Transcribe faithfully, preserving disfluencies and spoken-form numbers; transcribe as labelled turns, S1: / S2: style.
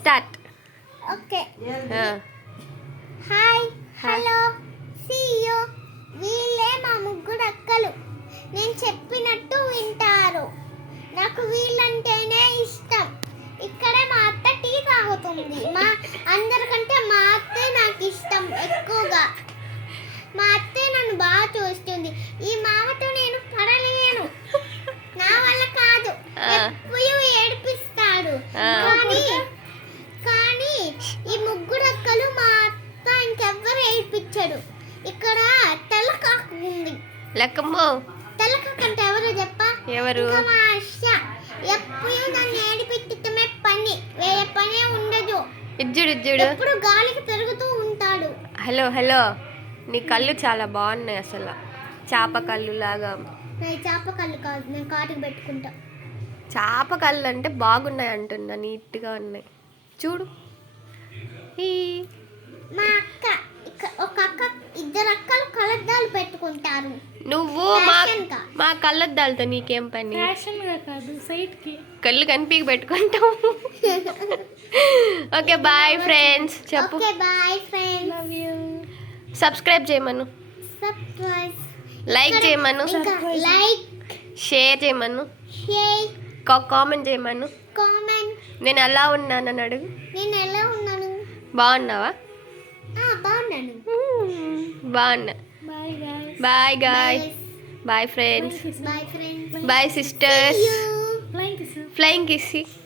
S1: Start.
S2: Okay. Hi, hello, see you. వీళ్ళే మా ముగ్గురు అక్కలు. నేను చెప్పినట్టు వింటారు. నాకు వీళ్ళంటేనే ఇష్టం. ఇక్కడే మా అత్త టీ తాగుతుంది. మా అందరికంటే మా అత్తే నాకు ఇష్టం ఎక్కువగా. మా అత్తే నన్ను బాగా చూస్తుంది. ఈ మామతో నేను పడలేను, నా వల్ల కాదు. ఎప్పుడు ఏడిపిస్తాడు. కానీ కానీ ఈ ముగ్గురు అక్కలు మా అత్త ఇంకెవ్వరు ఏడిపించడు. ఇక్కడ తెల్లకాకు ఉంది.
S1: లెక్కమ్మో
S2: తెల్లకాకు అంటే ఎవరో చెప్ప?
S1: ఎవరు?
S2: మా అష్ట. ఎప్పుడు దాన్ని ఏడిపించటమే పని, వేరే పనే ఉండదు.
S1: ఇజ్జుడు ఇజ్జుడు
S2: ఎప్పుడు గాలికి తిరుగుతూ ఉంటాడు.
S1: హలో హలో, నీ కళ్ళు చాలా బాగున్నాయి. అసలు చేప కళ్ళు లాగా.
S2: నా చేప కళ్ళు కాదు, నేను కాటికి పెట్టుకుంటా.
S1: చేప కళ్ళు అంటే బాగున్నాయి అంటున్నా, నీట్గా ఉన్నాయి చూడు. ఈ
S2: మా అక్క ఇక్క- ఒక అక్క, ఇద్దరు అక్కలు కలద్దాలు పెట్టుకుంటారు.
S1: నువ్వు మా మా కళ్ళద్దాలతో నీకేం పని?
S2: కాదు, సైట్ కి
S1: కళ్ళు కనిపించి పెట్టుకుంటావు. ఓకే బాయ్ ఫ్రెండ్స్ చెప్పు.
S2: Okay bye friends. Love you.
S1: Subscribe చేయమను,
S2: సబ్స్క్రైబ్,
S1: లైక్ చేయమను,
S2: లైక్,
S1: షేర్ చేయమను,
S2: షేర్,
S1: కామెంట్ చేయమను.
S2: కామెంట్.
S1: నేను ఎలా ఉన్నానని అడుగు.
S2: నేను ఎలా ఉన్నాను?
S1: బాగున్నావా?
S2: ఆ బాగున్నాను.
S1: బాగున్నా.
S2: Bye guys.
S1: Bye guy. Bye friends.
S2: Bye friends.
S1: Bye sisters.
S2: Flying kiss.
S1: Flying kiss.